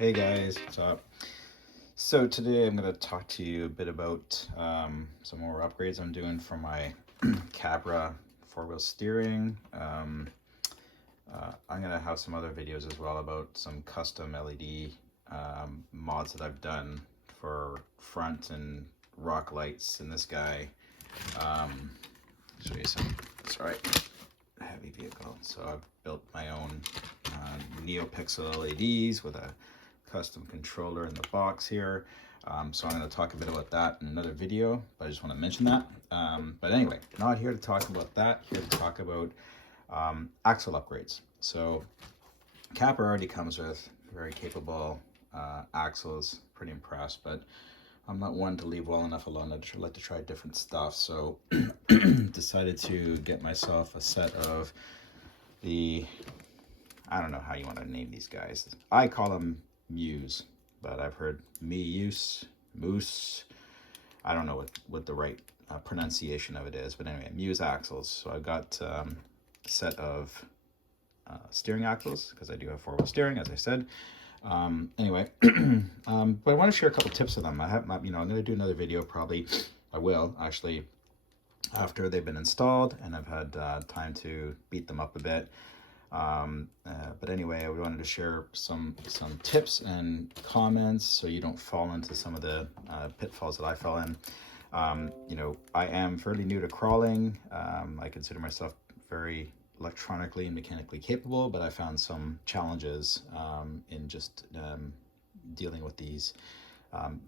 Hey guys, what's up? So today I'm going to talk to you a bit about some more upgrades I'm doing for my Capra four-wheel steering. I'm going to have some other videos as well about some custom LED mods that I've done for front and rock lights in this guy. Show you some, sorry, heavy vehicle. So I've built my own NeoPixel LEDs with a custom controller in the box here. So I'm going to talk a bit about that in another video, but I just want to mention that. But anyway, not here to talk about that, here to talk about Axial upgrades. So Capra already comes with very capable Axials, pretty impressed, but I'm not one to leave well enough alone. I'd like to try different stuff. So decided to get myself a set of the, I don't know how you want to name these guys. I call them Mews, but I've heard Moose. I don't know what the right pronunciation of it is, but anyway, Mews Axials. So I've got a set of steering axles because I do have four-wheel steering, as I said. Anyway, but I want to share a couple tips with them. I'm going to do another video probably. I will actually after they've been installed and I've had time to beat them up a bit. But anyway, I wanted to share some tips and comments so you don't fall into some of the pitfalls that I fell in. I am fairly new to crawling. I consider myself very electronically and mechanically capable, but I found some challenges in just dealing with these.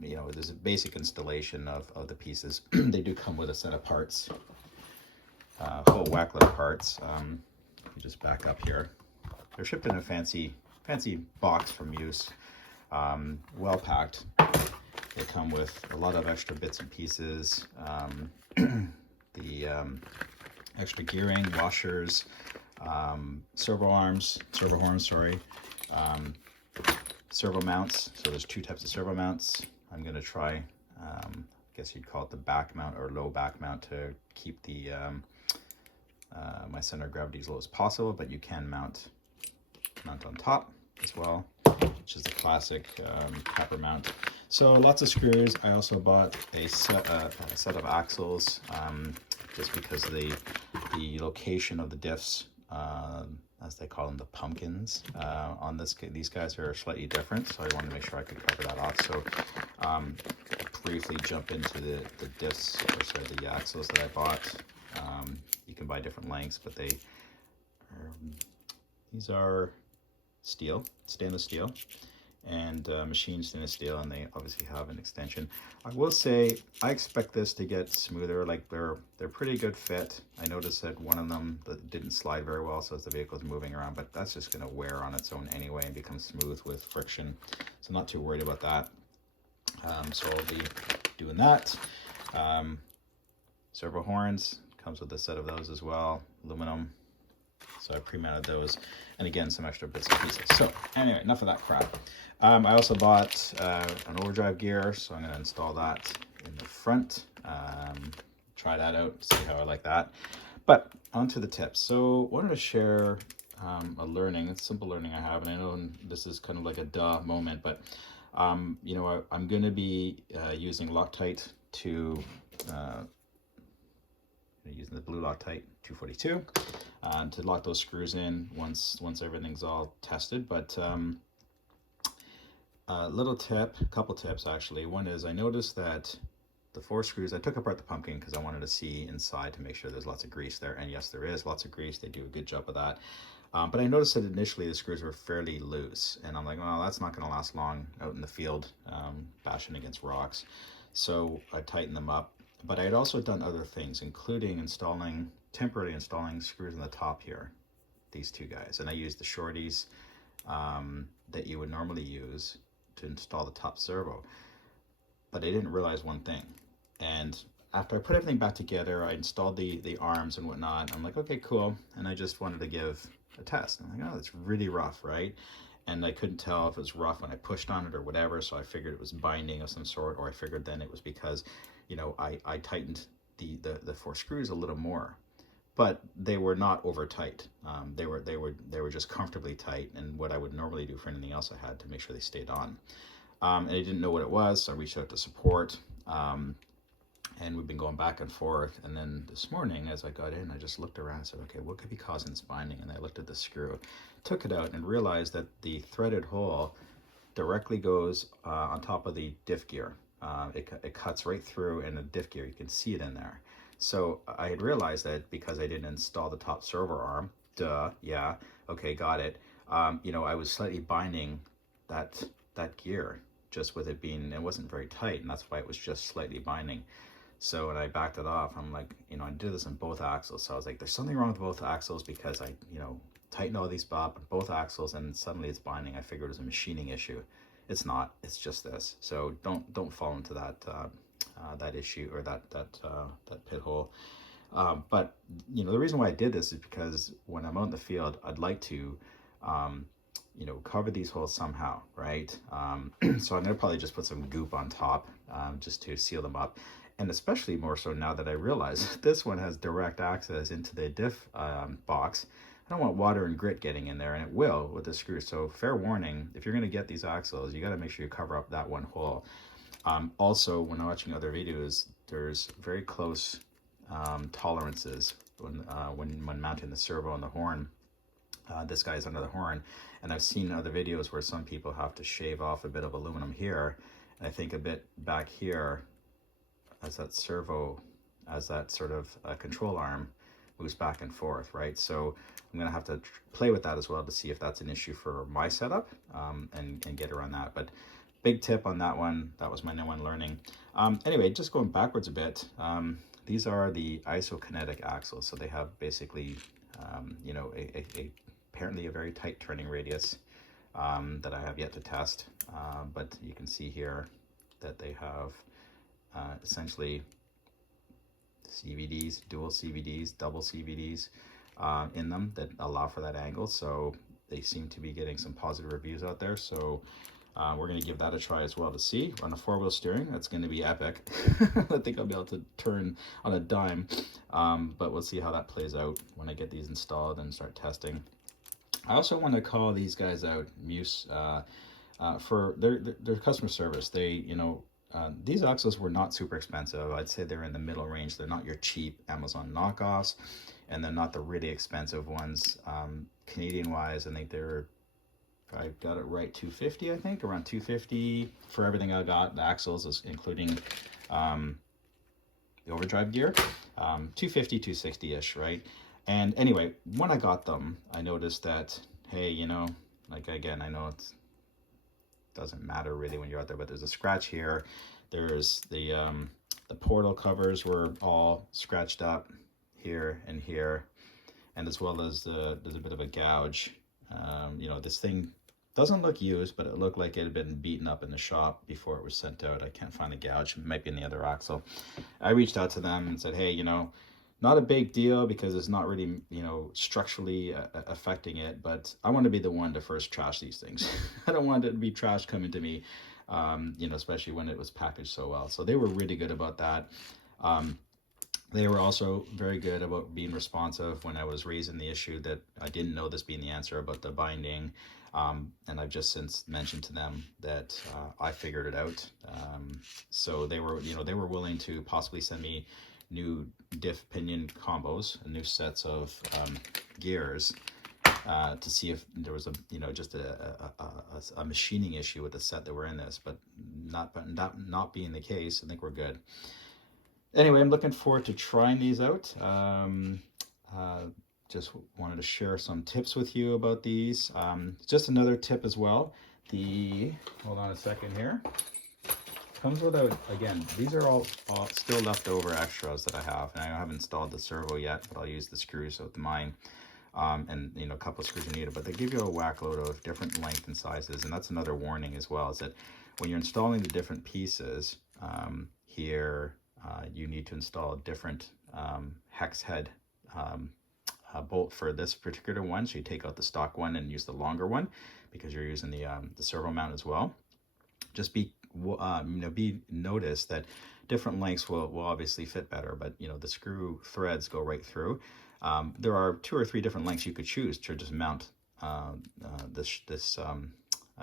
There's a basic installation of the pieces. They do come with a set of parts, whole whackload of parts. Just back up here. They're shipped in a fancy box from Use, well packed. They come with a lot of extra bits and pieces, the extra gearing, washers, servo horns, servo mounts. So there's two types of servo mounts. I'm going to try, I guess you'd call it the back mount or low back mount to keep the my center of gravity as low as possible, but you can mount on top as well, which is the classic Capra mount. So lots of screws. I also bought a set of axles, just because of the location of the diffs, as they call them, the pumpkins. On these guys are slightly different, so I wanted to make sure I could cover that off. So briefly jump into the diffs, or sorry, the axles that I bought. You can buy different lengths, but these are stainless steel, and machined stainless steel, and they obviously have an extension. I will say I expect this to get smoother. Like they're pretty good fit. I noticed that one of them that didn't slide very well, so as the vehicle's moving around, but that's just going to wear on its own anyway and become smooth with friction. So I'm not too worried about that. So I'll be doing that. Servo horns. Comes with a set of those as well, aluminum. So I pre-mounted those, and again, some extra bits and pieces. So anyway, enough of that crap. I also bought an overdrive gear, so I'm going to install that in the front. Try that out, see how I like that. But on to the tips. So I wanted to share a simple learning I have, and I know this is kind of like a duh moment, but I'm going to be using Loctite to using the blue Loctite 242 to lock those screws in once everything's all tested. But couple tips actually. One is I noticed that the 4 screws, I took apart the pumpkin because I wanted to see inside to make sure there's lots of grease there, and yes, there is lots of grease. They do a good job of that. But I noticed that initially the screws were fairly loose, and I'm like, well, that's not going to last long out in the field, bashing against rocks. So I tightened them up. But I had also done other things, including temporarily installing screws on the top here, these two guys. And I used the shorties that you would normally use to install the top servo. But I didn't realize one thing. And after I put everything back together, I installed the arms and whatnot. I'm like, okay, cool. And I just wanted to give a test. I'm like, oh, it's really rough, right? And I couldn't tell if it was rough when I pushed on it or whatever, so I figured it was binding of some sort, or I figured then it was because, I tightened the 4 screws a little more. but they were not over tight. They were just comfortably tight, and what I would normally do for anything else I had to make sure they stayed on. And I didn't know what it was, so I reached out to support. And we've been going back and forth. And then this morning, as I got in, I just looked around and said, okay, what could be causing this binding? And I looked at the screw, took it out, and realized that the threaded hole directly goes on top of the diff gear. It cuts right through in the diff gear. You can see it in there. So I had realized that because I didn't install the top servo arm, yeah, okay, got it. I was slightly binding that gear, just with it being, it wasn't very tight, and that's why it was just slightly binding. So when I backed it off, I'm like, I did this on both axles. So I was like, there's something wrong with both axles, because I, tighten all these up on both axles, and suddenly it's binding. I figured it was a machining issue. It's not. It's just this. So don't fall into that issue, or that pit hole. But the reason why I did this is because when I'm out in the field, I'd like to cover these holes somehow, right? So I'm gonna probably just put some goop on top, just to seal them up. And especially more so now that I realize this one has direct access into the diff box. I don't want water and grit getting in there, and it will with the screw. So fair warning, if you're going to get these axles, you got to make sure you cover up that one hole. Also, when watching other videos, there's very close tolerances when mounting the servo on the horn. This guy's under the horn, and I've seen other videos where some people have to shave off a bit of aluminum here, and I think a bit back here, as that servo, as that sort of control arm moves back and forth, right? So I'm gonna have to play with that as well to see if that's an issue for my setup, and get around that. But big tip on that one. That was my new one learning. Anyway, just going backwards a bit, these are the Isokinetic axles. So they have basically, apparently a very tight turning radius that I have yet to test. But you can see here that they have essentially CVDs, dual CVDs, double CVDs in them that allow for that angle. So they seem to be getting some positive reviews out there. So we're going to give that a try as well to see. On a 4-wheel steering, that's going to be epic. I think I'll be able to turn on a dime, but we'll see how that plays out when I get these installed and start testing. I also want to call these guys out, Meus, for their customer service. They, these axles were not super expensive. I'd say they're in the middle range. They're not your cheap Amazon knockoffs, and they're not the really expensive ones. Canadian wise, I think they're, if I got it right, $250, I think, around $250 for everything I got. The axles, including the overdrive gear, $250, $260-ish, right? And anyway, when I got them, I noticed that, hey, like, again, I know it doesn't matter really when you're out there, but there's a scratch here. There's the portal covers were all scratched up here and here, and as well as there's a bit of a gouge. This thing doesn't look used, but it looked like it had been beaten up in the shop before it was sent out. I can't find the gouge. It might be in the other axle. I reached out to them and said, hey, not a big deal because it's not really, structurally affecting it, but I want to be the one to first trash these things. I don't want it to be trash coming to me, especially when it was packaged so well. So they were really good about that. They were also very good about being responsive when I was raising the issue that I didn't know this being the answer about the binding. And I've just since mentioned to them that I figured it out. So they were, they were willing to possibly send me new diff pinion combos, new sets of gears, to see if there was just a machining issue with the set that were in this, but not being the case, I think we're good. Anyway, I'm looking forward to trying these out. Just wanted to share some tips with you about these. Just another tip as well. Hold on a second here. Comes without, again, these are all still leftover extras that I have, and I haven't installed the servo yet, but I'll use the screws with mine, and a couple of screws are needed, but they give you a whack load of different length and sizes. And that's another warning as well, is that when you're installing the different pieces here, you need to install a different hex head bolt for this particular one. So you take out the stock one and use the longer one because you're using the servo mount as well. Just be notice that different lengths will obviously fit better, but the screw threads go right through. There are 2 or 3 different lengths you could choose to just mount this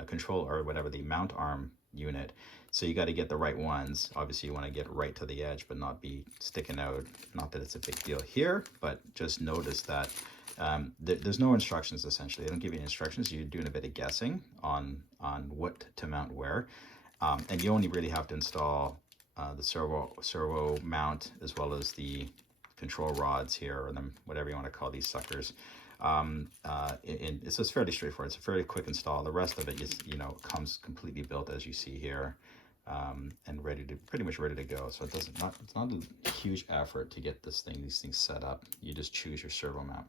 control, or whatever, the mount arm unit. So you got to get the right ones. Obviously you want to get right to the edge but not be sticking out. Not that it's a big deal here, but just notice that there's no instructions. Essentially they don't give you instructions. You're doing a bit of guessing on what to mount where, and you only really have to install the servo mount, as well as the control rods here, or them, whatever you want to call these suckers. It's just fairly straightforward. It's a fairly quick install. The rest of it is, comes completely built, as you see here, and pretty much ready to go. So it's not a huge effort to get these things set up. You just choose your servo mount.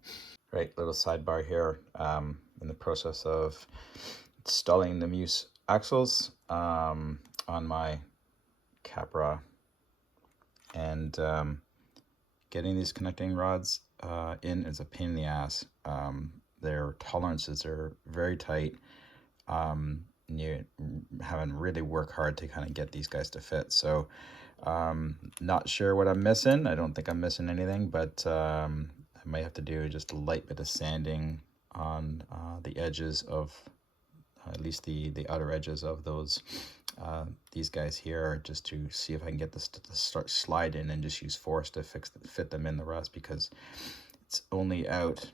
Right, little sidebar here. In the process of installing the Meus axles on my Capra, and getting these connecting rods in is a pain in the ass. Their tolerances are very tight. You having really work hard to kind of get these guys to fit. So not sure what I'm missing. I don't think I'm missing anything, but I might have to do just a light bit of sanding on the edges of at least the outer edges of these guys here, just to see if I can get this to start sliding, and just use force to fit them in the rust, because it's only out,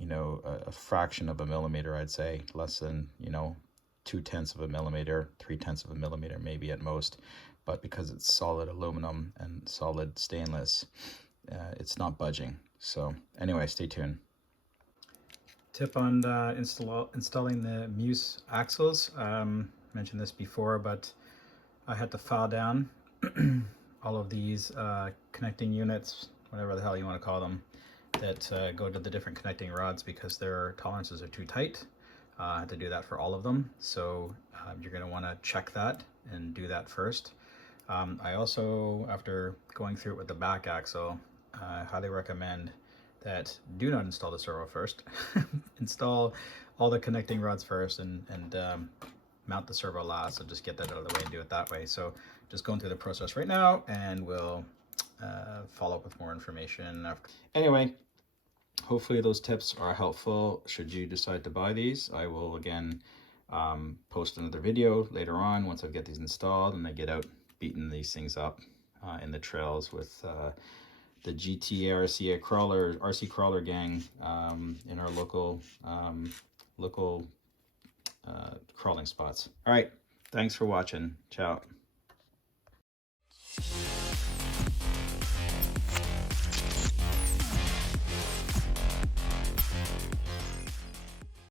a fraction of a millimeter, I'd say, less than, 2/10 of a millimeter, 3/10 of a millimeter maybe at most. But because it's solid aluminum and solid stainless, it's not budging. So anyway, stay tuned. Tip on installing the Meus axles. Mentioned this before, but I had to file down all of these connecting units, whatever the hell you want to call them, that go to the different connecting rods, because their tolerances are too tight. I had to do that for all of them. So you're going to want to check that and do that first. I also, after going through it with the back axle, I highly recommend that do not install the servo first. Install all the connecting rods first, and mount the servo last. So just get that out of the way and do it that way. So just going through the process right now, and we'll follow up with more information after. Anyway, hopefully those tips are helpful should you decide to buy these. I will again post another video later on once I get these installed and I get out beating these things up in the trails with the RC crawler gang in our local crawling spots. All right, thanks for watching. Ciao.